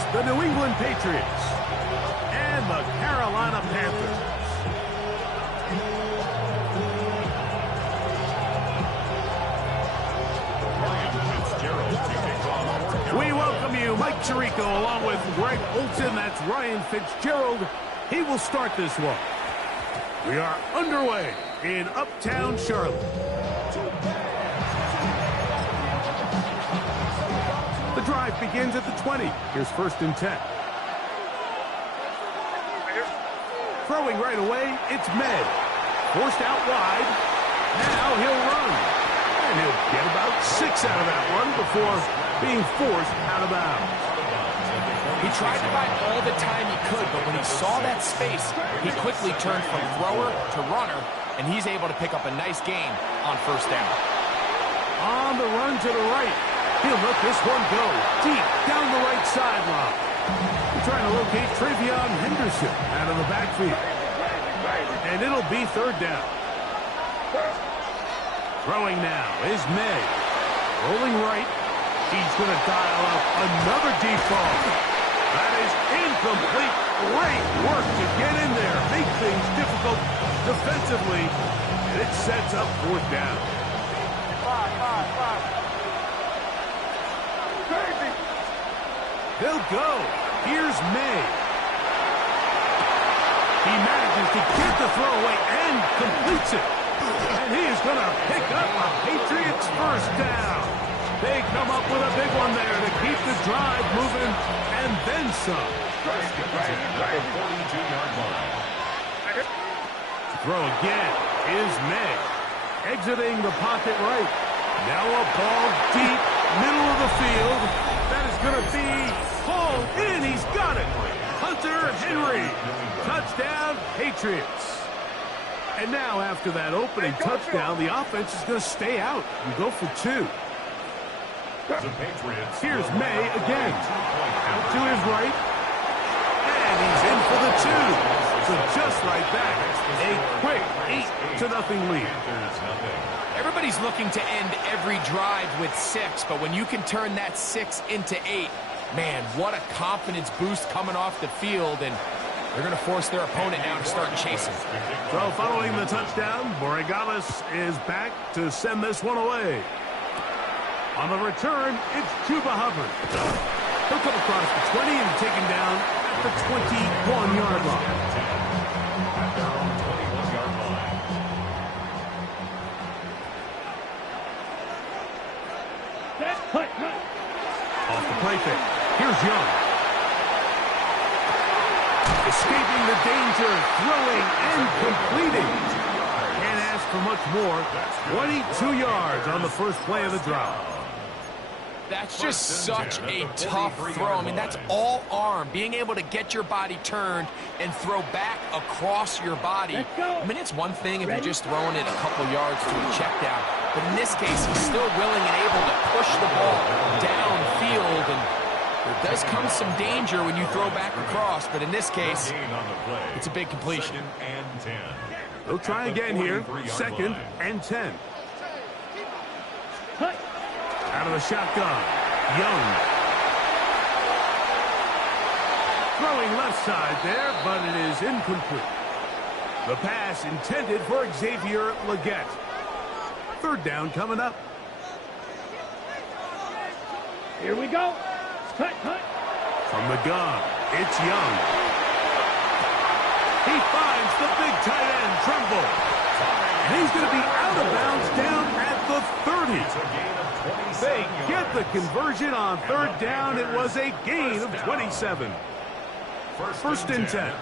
It's the New England Patriots and the Carolina Panthers. We welcome you, Mike Chirico, along with Greg Olson. That's Ryan Fitzgerald. He will start this one. We are underway in Uptown Charlotte. The drive begins at the 20. Here's 1st and 10. Throwing right away, it's Med. Forced out wide. Now he'll run. And he'll get about 6 out of that run before being forced out of bounds. He tried to buy all the time he could, but when he saw that space, he quickly turned from thrower to runner, and he's able to pick up a nice gain on 1st down. On the run to the right. He'll let this one go deep down the right sideline. We're trying to locate Travion Henderson out of the backfield. And it'll be 3rd down. Throwing now is May. Rolling right. He's going to dial up another deep ball. That is incomplete. Great work to get in there. Make things difficult defensively. And it sets up 4th down. He'll go. Here's May. He manages to get the throw away and completes it. And he is going to pick up a Patriots 1st down. They come up with a big one there to keep the drive moving and then some. Throw again is May. Exiting the pocket right. Now a ball deep, middle of the field. That is going to be hauled in. He's got it. Hunter Henry. Touchdown, Patriots. And now after that opening touchdown, the offense is going to stay out and go for 2. Here's May again. Out to his right. And he's in for the 2. So just like that, a quick 8-0 lead. Everybody's looking to end every drive with 6, but when you can turn that 6 into 8, man, what a confidence boost coming off the field, and they're going to force their opponent now to start chasing. So following the touchdown, Borregales is back to send this one away. On the return, it's Chuba Hubbard. He'll come across the 20 and take him down at the 21-yard line. Off the play fake. Here's Young. Escaping the danger, throwing and completing. Can't ask for much more. 22 yards on the first play of the drive. That's just such a tough throw. I mean, that's all arm. Being able to get your body turned and throw back across your body. I mean, it's one thing if you're just throwing it a couple yards to a check down. But in this case, he's still willing and able to push the ball downfield. And there does come some danger when you throw back across. But in this case, it's a big completion. They'll try again here. 2nd and 10. Out of the shotgun, Young. Throwing left side there, but it is incomplete. The pass intended for Xavier Legette. 3rd down coming up. Here we go. Cut. From the gun, it's Young. He finds the big tight end, Tremble. And he's going to be out of bounds down at the 30. They get the conversion on 3rd down. It was a gain of 27. 1st and 10.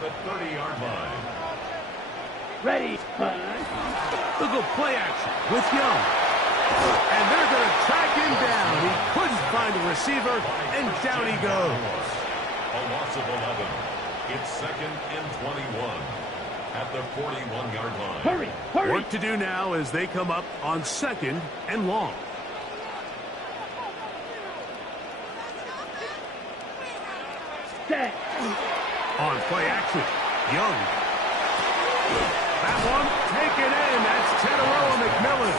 Ready. They'll go play action with Young. And they're going to track him down. He couldn't find a receiver, and down he goes. A loss of 11. It's 2nd and 21 at the 41-yard line. Hurry. Work to do now as they come up on 2nd and long. On play action, Young. That one taken in. That's Teteroa McMillan.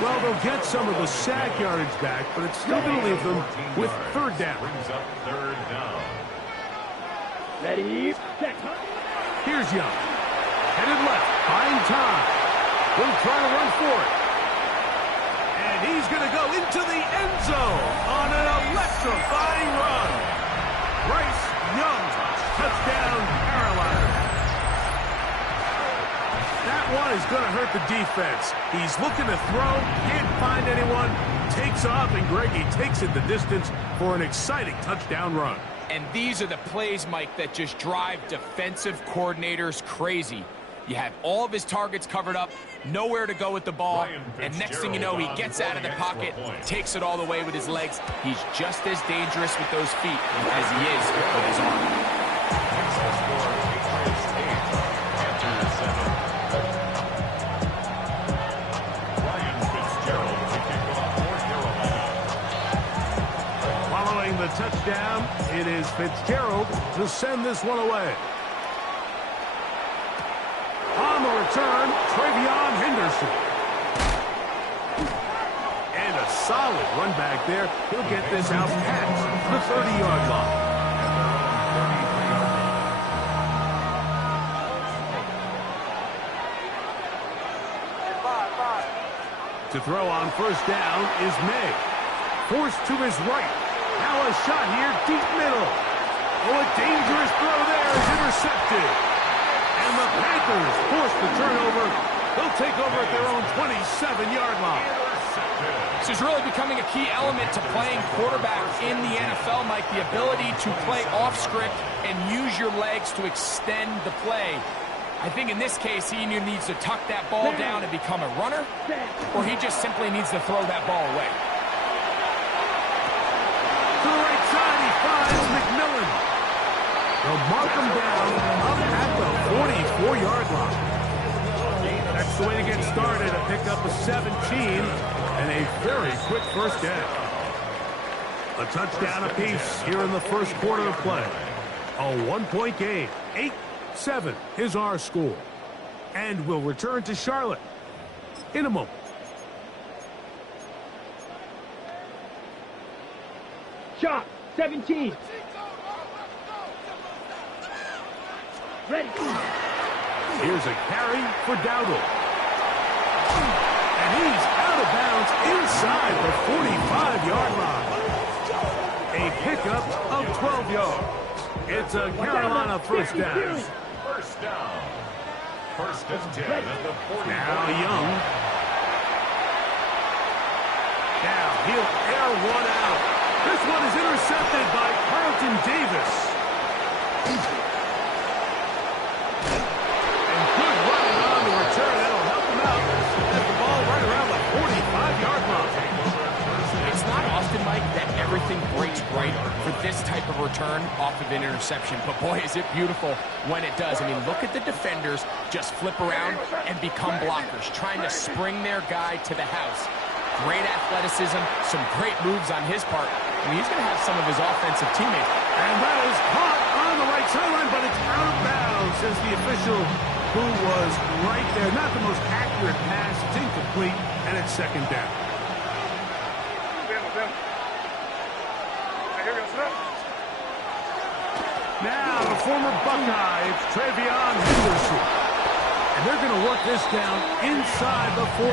Well, they'll get some of the sack yardage back, but it's still going to leave them with third down. Brings up third down. Ready, set. Here's Young. Headed left, buying time. He'll try to run for it. And he's going to go into the end zone on an electrifying run. Bryce Young, touchdown, Carolina. That one is going to hurt the defense. He's looking to throw, can't find anyone, takes off, and Greggy takes it the distance for an exciting touchdown run. And these are the plays, Mike, that just drive defensive coordinators crazy. You have all of his targets covered up, nowhere to go with the ball, and next thing you know, he gets out of the pocket, takes it all the way with his legs. He's just as dangerous with those feet as he is with his arm. Following the touchdown, it is Fitzgerald to send this one away. On the return, Travion Henderson. And a solid run back there. He'll get this out past the 30-yard line. To throw on first down is May. Forced to his right. Now a shot here, deep middle. Oh, a dangerous throw there is intercepted. And the Panthers force the turnover. They'll take over at their own 27-yard line. This is really becoming a key element to playing quarterback in the NFL, Mike, the ability to play off script and use your legs to extend the play. I think in this case, he either needs to tuck that ball down and become a runner, or he just simply needs to throw that ball away. To the right side, he finds McMillan. They'll mark him down up at the 44-yard line. That's the way to get started, to pick up a 17 and a very quick first down. A touchdown apiece here in the first quarter of play. A one-point game. 8-7 is our score. And we'll return to Charlotte in a moment. Shot, 17. Ready. Here's a carry for Dowdle. And he's out of bounds inside the 45-yard line. A pickup of 12 yards. It's a Carolina first down. First down. First and 10 at the 40. Now Young. Now he'll air one out. This one is intercepted by Carlton Davis. And good running on the return. That'll help him out. Get the ball right around the 45-yard line. It's not often, Mike, that everything breaks right for this type of return off of an interception. But boy, is it beautiful when it does. I mean, look at the defenders just flip around and become blockers, trying to spring their guy to the house. Great athleticism, some great moves on his part. I mean, he's going to have some of his offensive teammates. And that is caught on the right sideline, but it's out of bounds, says the official who was right there. Not the most accurate pass. It's incomplete, and it's second down. Now, the former Buckeye, it's Travion Henderson. And they're going to work this down inside the 45.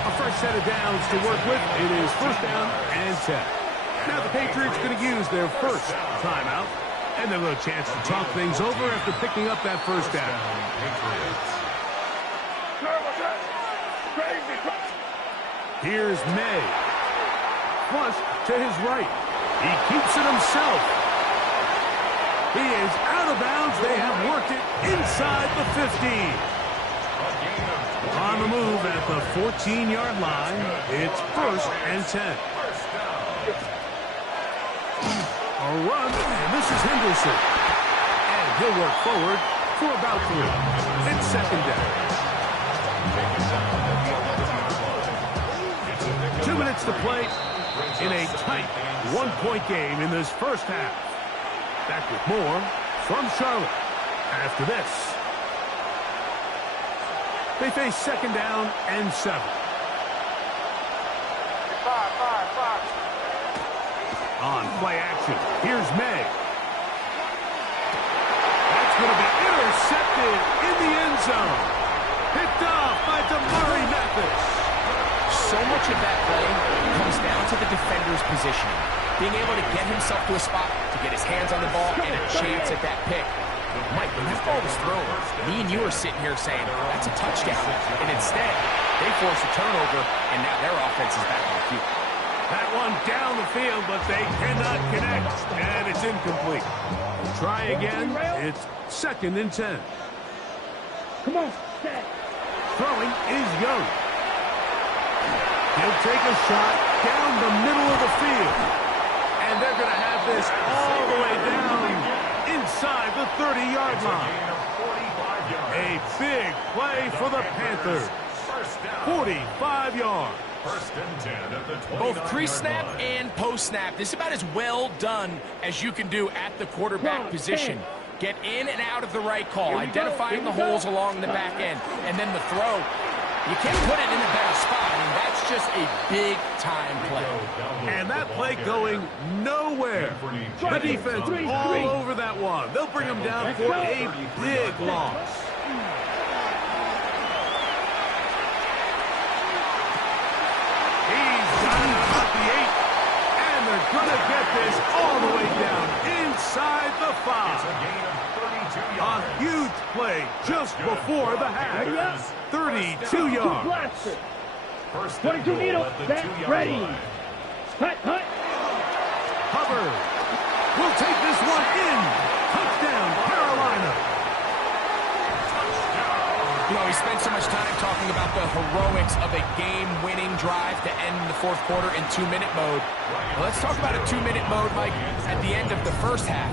A fresh set of downs to work with. It is first down and 10. Now the Patriots going to use their first timeout. And they'll have a chance to talk things over after picking up that first down. Here's May. Flush to his right. He keeps it himself. He is out of bounds. They have worked it inside the 15. On the move at the 14-yard line, it's first and 10. A run, and this is Henderson. And he'll work forward for about 3. It's second down. 2 minutes to play in a tight one-point game in this first half. Back with more from Charlotte after this. They face second down and 7. On play action, here's May. That's going to be intercepted in the end zone. Picked off by Damari Mathis. So much of that play comes down to the defender's positioning. Being able to get himself to a spot, to get his hands on the ball, and a chance at that pick. Mike, when that ball was thrown, me and you are sitting here saying, that's a touchdown. And instead, they force a turnover, and now their offense is back on the field. That one down the field, but they cannot connect, and it's incomplete. Try again. It's second and 10. Come on, set. Throwing is Young. He'll take a shot down the middle of the field. And they're going to have this all the way down inside the 30-yard line. A big play for the Panthers. 45 yards. First and 10 at the 29-yard Both pre-snap and post-snap. This is about as well done as you can do at the quarterback position. Get in and out of the right call, identifying the holes along the back end, and then the throw. You can't put it in a better spot. I mean, that's just a big-time play. And that play going nowhere. The defense all over that one. They'll bring him down for a big loss. He's got it about the 8. And they're going to get this all the way down inside the 5. A huge play just before the half. 32 yards. 22 needle, set, ready. Hut, hut. Hubbard will take this one in. Touchdown, Carolina. You know, we spent so much time talking about the heroics of a game-winning drive to end the fourth quarter in 2-minute mode. Well, let's talk about a 2-minute mode, Mike, at the end of the first half.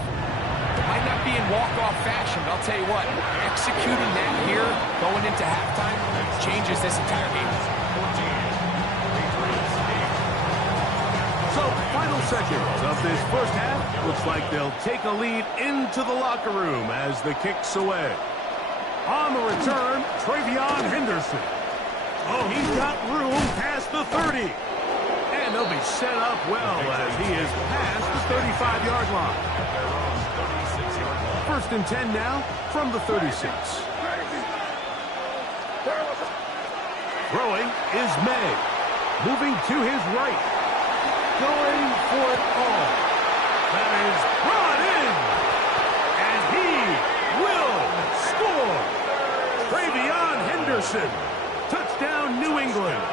It might not be in walk-off fashion, but I'll tell you what, executing that here, going into halftime, changes this entire game. So, final seconds of this first half. Looks like they'll take a lead into the locker room as the kick's away. On the return, Travion Henderson. Oh, he's got room past the 30. And they'll be set up well as he is past the 35-yard line. First and 10 now from the 36. Throwing is May. Moving to his right. Going for it all. That is brought in. And he will score. Travion Henderson. Touchdown, New England.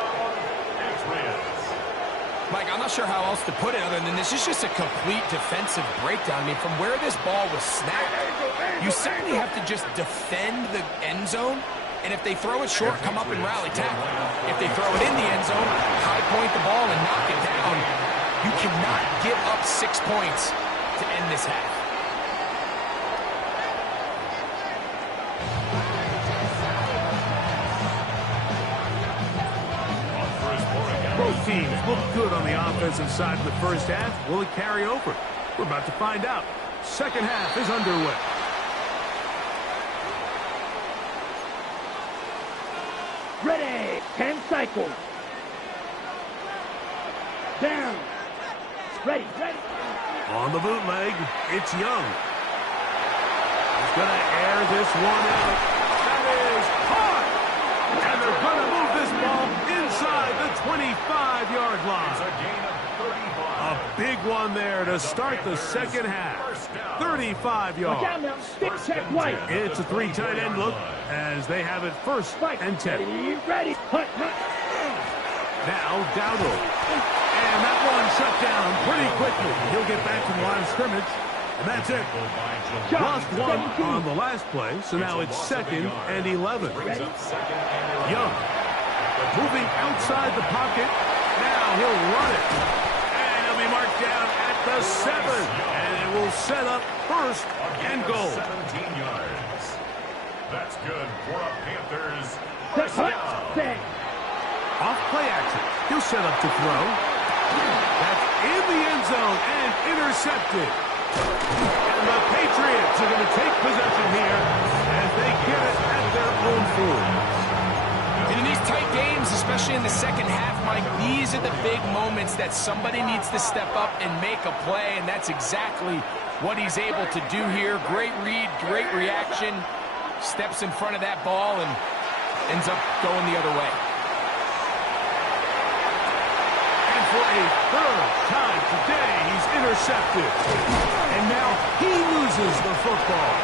Mike, I'm not sure how else to put it other than this is just a complete defensive breakdown. I mean, from where this ball was snapped, you simply have to just defend the end zone. And if they throw it short, come up and rally tackle. If they throw it in the end zone, high point the ball and knock it down. You cannot give up 6 points to end this half. Both teams look good on the offensive side of the first half. Will it carry over? We're about to find out. Second half is underway. Ready. 10 cycles. Down. Ready, ready. On the bootleg, it's Young. He's going to air this one out. That is caught. And they're going to move this ball inside the 25-yard line. A big one there to start the second half. 35 yards. Watch out now. Stick check right. It's a 3 tight end look as they have it first and 10. Ready. Hut, hut. Now Dowdle. And that one shut down pretty quickly. He'll get back to the line of scrimmage. And that's it. Lost one on the last play, so now it's second and 11. Young moving outside the pocket. Now he'll run it. And he'll be marked down at the 7. And it will set up first and goal. 17 yards. That's good for a Panthers first down. Off play action. He'll set up to throw. That's in the end zone and intercepted. And the Patriots are going to take possession here as they get it at their own 4. tight games, especially in the second half, Mike. These are the big moments that somebody needs to step up and make a play, and that's exactly what he's able to do here. Great read, great reaction. Steps in front of that ball and ends up going the other way. And for a third time today, he's intercepted. And now he loses the football.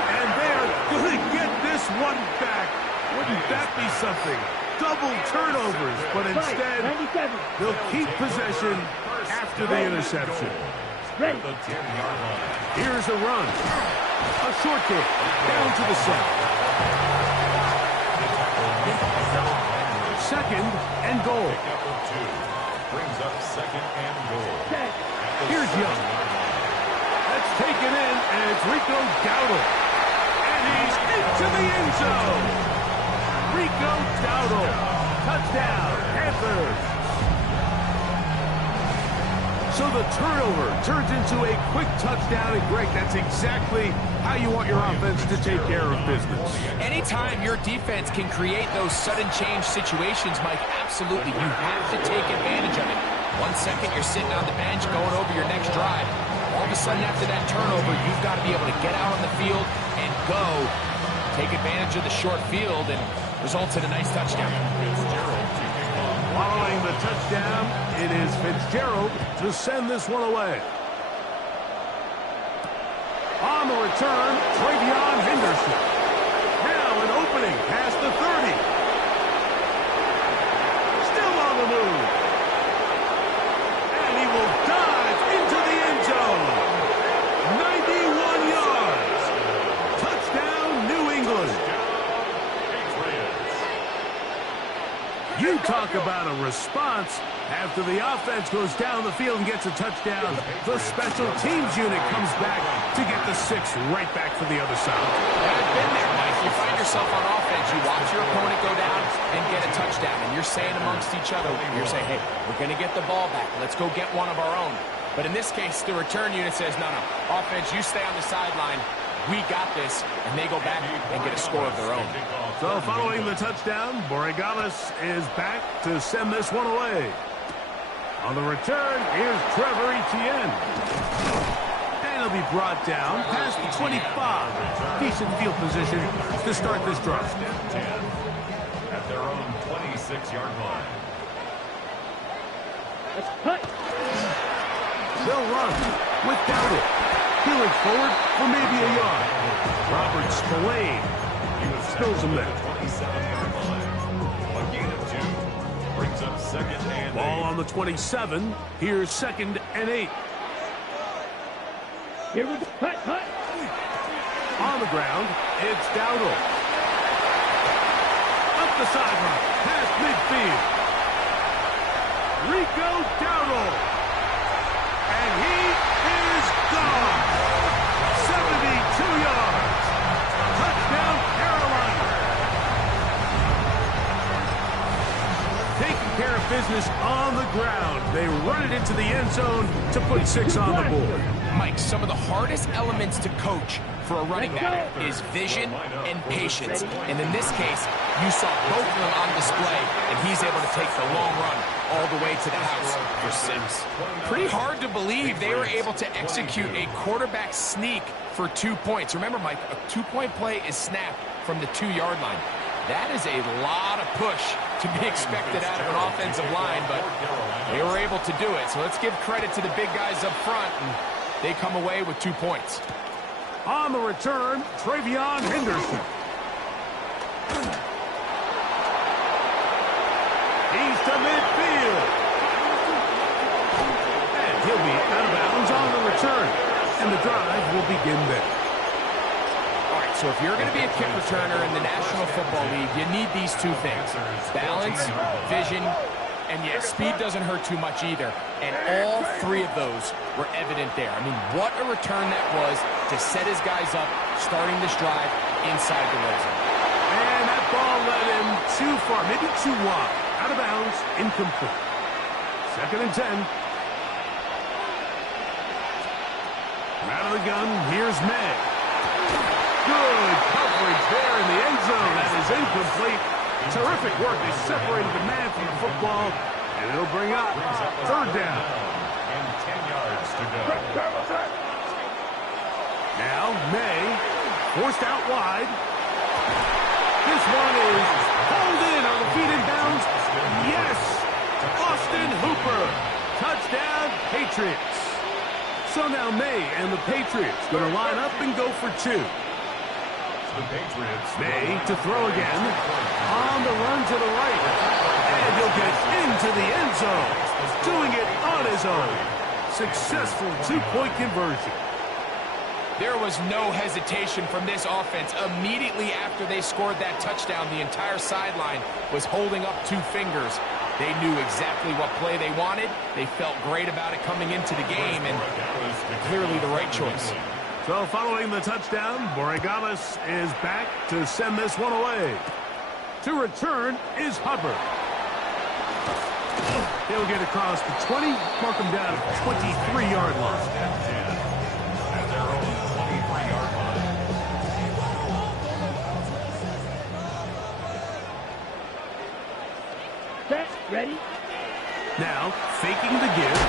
And they're going to get this one back. Wouldn't that be something? Double turnovers, but instead, they'll keep possession after the interception. Ready. Here's a run. A short kick down to the center. Second and goal. Brings up second and goal. Here's Young. That's taken in, and it's Rico Dowdle. And he's into the end zone. Rico Dowdle. Touchdown, Panthers. So the turnover turns into a quick touchdown, and Greg, that's exactly how you want your offense to take care of business. Anytime your defense can create those sudden change situations, Mike, absolutely, you have to take advantage of it. 1 second, you're sitting on the bench going over your next drive. All of a sudden, after that turnover, you've got to be able to get out on the field and go. Take advantage of the short field, and results in a nice touchdown. Following the touchdown, it is Fitzgerald to send this one away. On the return, Travion Henderson. Now an opening past the 30. Still on the move. And he will dive into the end zone. 91 yards. Touchdown, New England. You talk about a response. After the offense goes down the field and gets a touchdown, the special teams unit comes back to get the 6 right back for the other side. I've been there, Mike. You find yourself on offense, you watch your opponent go down and get a touchdown, and you're saying amongst each other, you're saying, hey, we're going to get the ball back. Let's go get one of our own. But in this case, the return unit says, no, offense, you stay on the sideline. We got this, and they go back and get a score of their own. So following the touchdown, Borregales is back to send this one away. On the return, here's Trevor Etienne. And he'll be brought down past the 25. Decent field position to start this drive. At their own 26-yard line. Let's cut. They'll run with Dowdle. Peeling forward for maybe a yard. Robert Spillane spills him there. 27-yard line. A gain of 2. Brings up second and Ball 8. on the 27. Here's second and 8. Here we go. Cut. On the ground, it's Dowdle. Up the sideline, past midfield. Rico Dowdle. And he is gone. 72 yards. Touchdown, Carolina. Taking care of business on the ground. They run it into the end zone to put 6 on the board. Mike, some of the hardest elements to coach for a running back is vision and patience. And in this case, you saw both of them on display, and he's able to take the long run all the way to the house for 6. Pretty hard to believe they were able to execute a quarterback sneak for 2 points. Remember, Mike, a 2-point play is snapped from the 2-yard line. That is a lot of push to be expected out of an offensive line, but they were able to do it. So let's give credit to the big guys up front, and they come away with 2 points. On the return, Travion Henderson. He's to midfield. And he'll be out of bounds on the return. And the drive will begin there. All right, so if you're going to be a kick returner in the National Football League, you need these 2 things. Balance, vision, and yes, speed doesn't hurt too much either. And all 3 of those were evident there. I mean, what a return that was to set his guys up, starting this drive inside the red zone. And that ball led him too far, maybe too wide. Out of bounds, incomplete. Second and 10. Out of the gun, here's May. Good coverage there in the end zone. That is incomplete. Terrific work. They separated the man from the football, and it'll bring up third down. And 10 yards to go. Now, May, forced out wide. This one is hauled in on the feet in bounds. Yes! Austin Hooper. Touchdown, Patriots. So now May and the Patriots going to line up and go for two. The Patriots. May to throw again. On the run to the right. And he'll get into the end zone. Doing it on his own. Successful two-point conversion. There was no hesitation from this offense. Immediately after they scored that touchdown, the entire sideline was holding up two fingers. They knew exactly what play they wanted. They felt great about it coming into the game, and clearly the right choice. So following the touchdown, Borregales is back to send this one away. To return is Hubbard. He'll get across the 20, mark him down at the 23-yard line. At their own 23-yard line. Set, ready. Now, faking the give.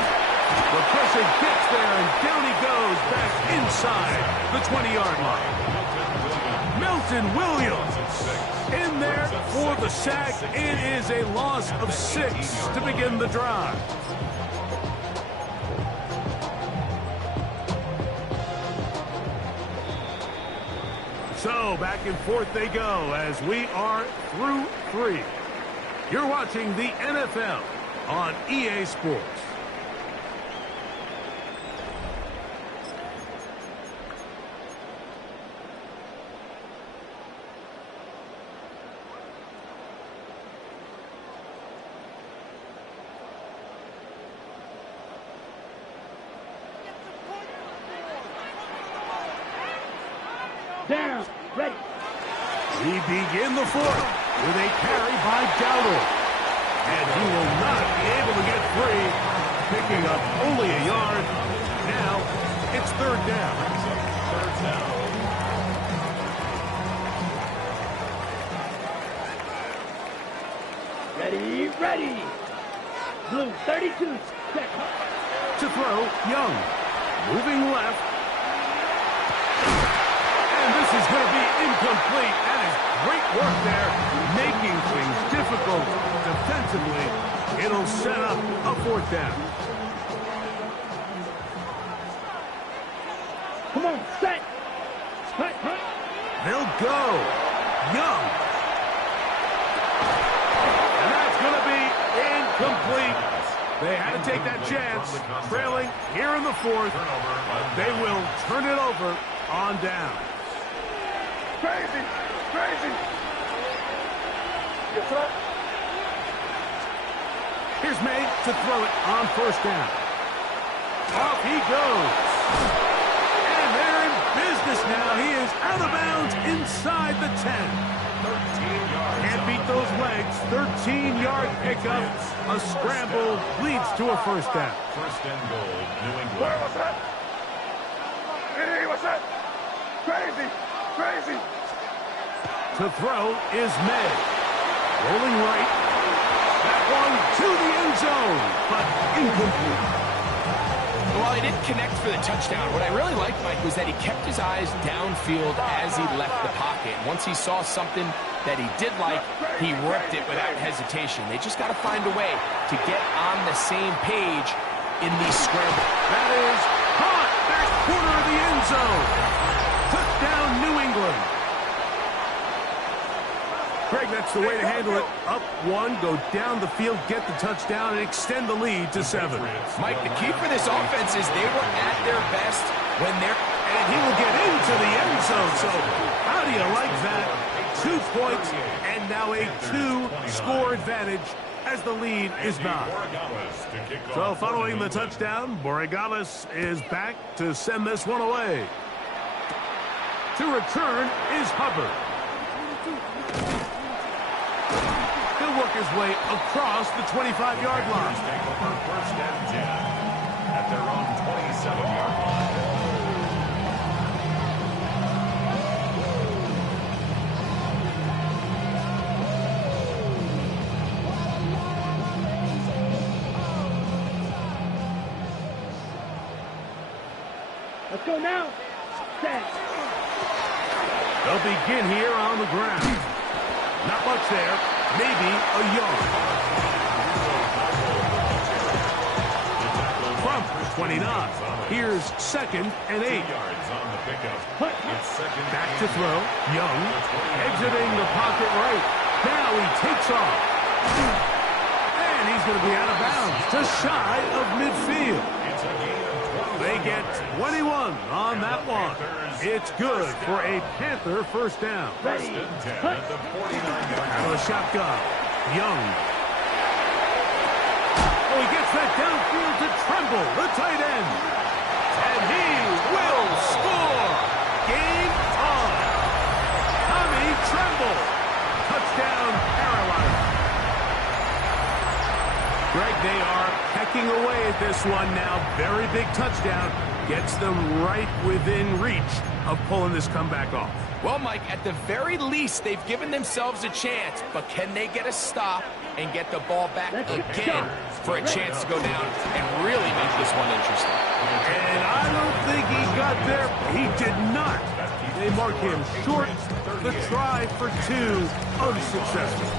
The pressure gets there, and down he goes back inside the 20-yard line. Milton Williams in there for the sack. It is a loss of 6 to begin the drive. So back and forth they go as we are through 3. You're watching the NFL on EA Sports. Down, ready. We begin the fourth with a carry by Dowdle. And he will not be able to get free, picking up only a yard. Now it's third down. Ready, ready. Blue 32, set. To throw, Young. Moving left. And this is going to be incomplete. That is great work there, making things difficult defensively. It'll set up a fourth down. Come on, set. Hut, hut. They'll go. Young. And that's going to be incomplete. They had to take that chance. Trailing here in the fourth. They will turn it over on down. Crazy! Crazy! Yes, sir. Here's May to throw it on first down. Off he goes. And they're in business now. He is out of bounds inside the 10. 13 yards. Can't beat those legs. 13-yard pickup. A scramble leads to a first down. First and goal, New England. Where was that? Hey, what's that? Crazy! Crazy! To throw is May. Rolling right. That one to the end zone, but incomplete. While he didn't connect for the touchdown, what I really liked, Mike, was that he kept his eyes downfield as he left the pocket. Once he saw something that he did like, he ripped it without hesitation. They just got to find a way to get on the same page in these scrambles. That is caught. Back corner of the end zone. Touchdown, New England. Greg, that's the way to handle it. Up one, go down the field, get the touchdown, and extend the lead to 7. Mike, the key for this offense is they were at their best when they're... And he will get into the end zone. So how do you like that? 2 points and now a 2-score advantage as the lead is 9. So following the touchdown, Borregales is back to send this one away. To return is Hubbard. He'll work his way across the 25-yard line. First and 10 at their own 27-yard line. Let's go now. Set. They'll begin here on the ground. Not much there. Maybe a yard. From 29. Here's 2nd and 8. Back to throw. Young. Exiting the pocket right. Now he takes off. And he's going to be out of bounds. Just shy of midfield. They get 21 on that one. It's good for a Panther first down. First and 10 at the 49-yard Out of the shotgun. Young. Oh, he gets that downfield to Tremble, the tight end. And he will score. Game on. Tommy Tremble. Touchdown, Carolina. Greg, they are pecking away at this one now. Very big touchdown. Gets them right within reach of pulling this comeback off. Well, Mike, at the very least, they've given themselves a chance, but can they get a stop and get the ball back again for a chance to go down and really make this one interesting? And I don't think he got there. He did not. They mark him short. The try for 2, unsuccessful.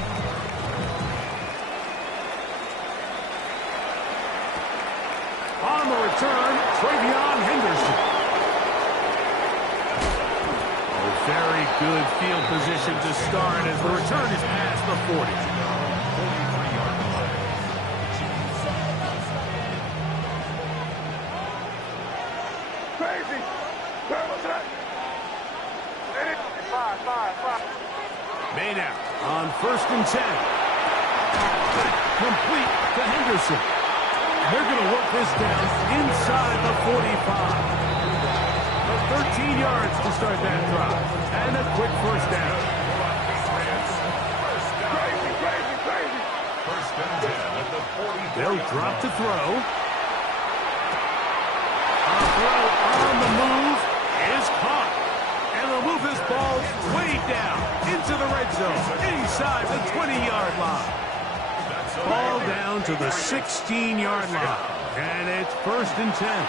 On the return, Travion Henderson. Very good field position to start as the return is past the 40. Crazy. Where was that? Five. Maynard on 1st and 10. Complete to Henderson. They're going to work this down inside the 45. 13 yards to start that drive. And a quick first down. Crazy. First and 10 at the 40. They'll drop to throw. A throw on the move is caught. And they'll move this ball way down into the red zone, inside the 20-yard line. Ball down to the 16-yard line. And it's 1st and 10.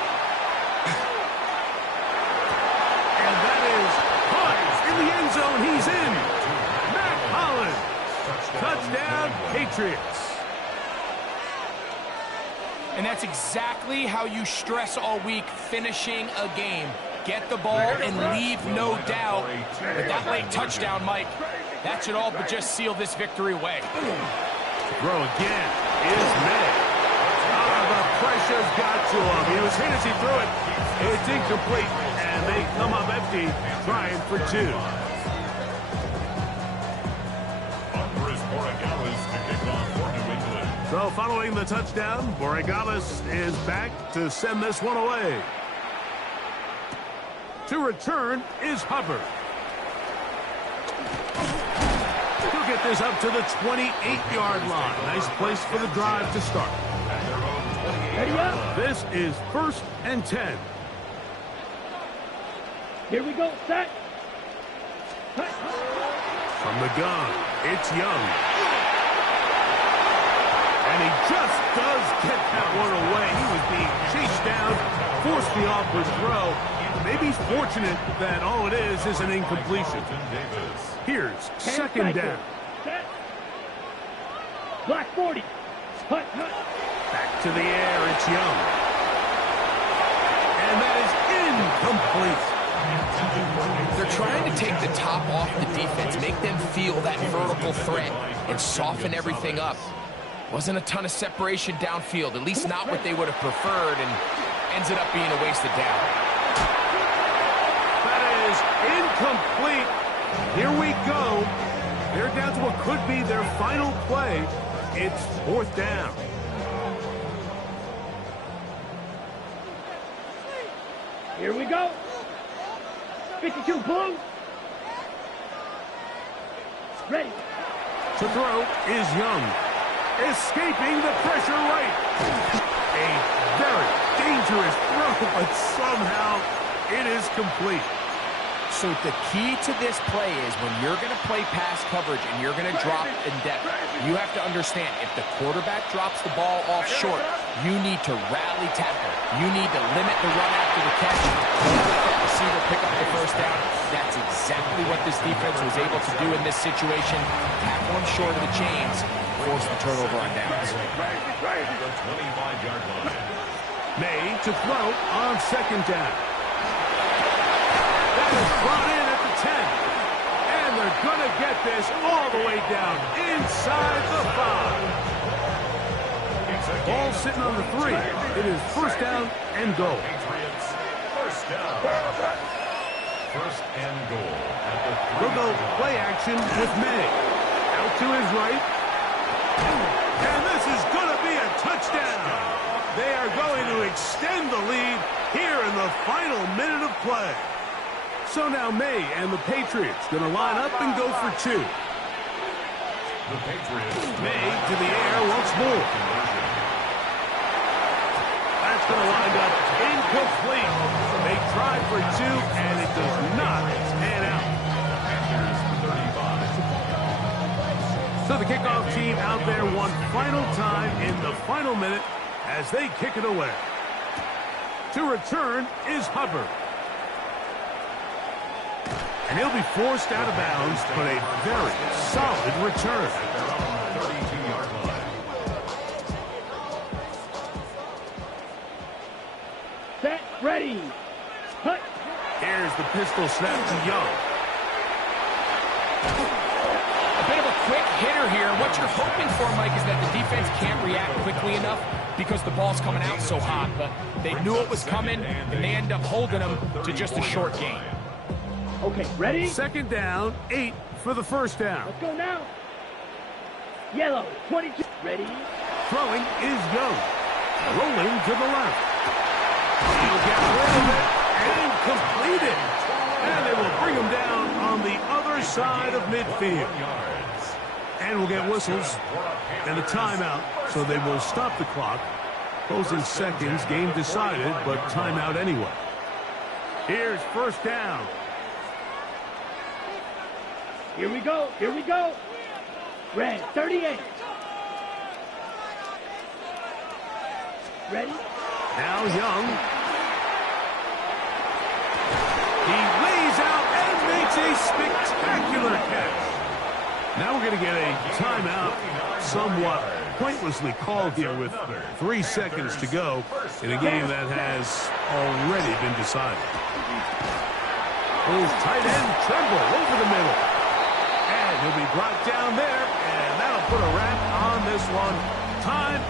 In the end zone, he's in. Matt Collins. Touchdown, Patriots. And that's exactly how you stress all week, finishing a game. Get the ball and leave no doubt. With that late touchdown, Mike, that should all but just seal this victory away. Throw again is May. The pressure's got to him. He was hit as he threw it. It's incomplete, and they come up empty, trying for 2. So following the touchdown, Borregales is back to send this one away. To return is Hubbard. He'll get this up to the 28-yard line. Nice place for the drive to start. Ready up. This is 1st and 10. Here we go. Set. From the gun, it's Young. And he just does get that one away. He was being chased down, forced the awkward throw. Maybe he's fortunate that all it is an incompletion. Here's 2nd down. Set. Black 40. Hut. Back to the air, it's Young. And that is incomplete. They're trying to take the top off the defense, make them feel that vertical threat, and soften everything up. Wasn't a ton of separation downfield, at least not what they would have preferred, and ended up being a wasted down. That is incomplete. Here we go. They're down to what could be their final play. It's 4th down. Here we go. 52 blue. Ready. To throw is Young. Escaping the pressure right. A very dangerous throw, but somehow it is complete. So the key to this play is when you're going to play pass coverage and you're going to drop in depth, you have to understand if the quarterback drops the ball off short, you need to rally tackle. You need to limit the run after the catch. Let that receiver pick up the first down. That's exactly what this defense was able to do in this situation. Tackle him short of the chains, force the turnover on downs. May to throw on second down. That is brought in at the 10. And they're going to get this all the way down inside the 5. Ball sitting on the 3. It is first down and goal. First down. First and goal at the 3. We'll go play action with May. Out to his right. And this is going to be a touchdown. They are going to extend the lead here in the final minute of play. So now May and the Patriots going to line up and go for 2. The Patriots. May to the air once more. That's going to wind up incomplete. They tried for 2, and it does not pan out. So the kickoff team out there one final time in the final minute as they kick it away. To return is Hubbard. And he'll be forced out of bounds, but a very solid return. 32-yard line. Set, ready. Hut. Here's the pistol snap to Young. A bit of a quick hitter here. What you're hoping for, Mike, is that the defense can't react quickly enough because the ball's coming out so hot. But they knew it was coming, and they end up holding them to just a short gain. Okay, ready? Second down, 8 for the first down. Let's go now. Yellow, 22. Ready? Throwing is Young. Rolling to the left. He'll get rid of it and complete it. And they will bring him down on the other side of midfield. And we'll get whistles and a timeout, so they will stop the clock. Closing seconds, game decided, but timeout anyway. Here's first down. Here we go. Here we go. Red, 38. Ready? Now Young. He lays out and makes a spectacular catch. Now we're going to get a timeout, somewhat pointlessly called here with 3 seconds to go in a game that has already been decided. His tight end Tremble over the middle. And he'll be brought down there, and that'll put a wrap on this one. Time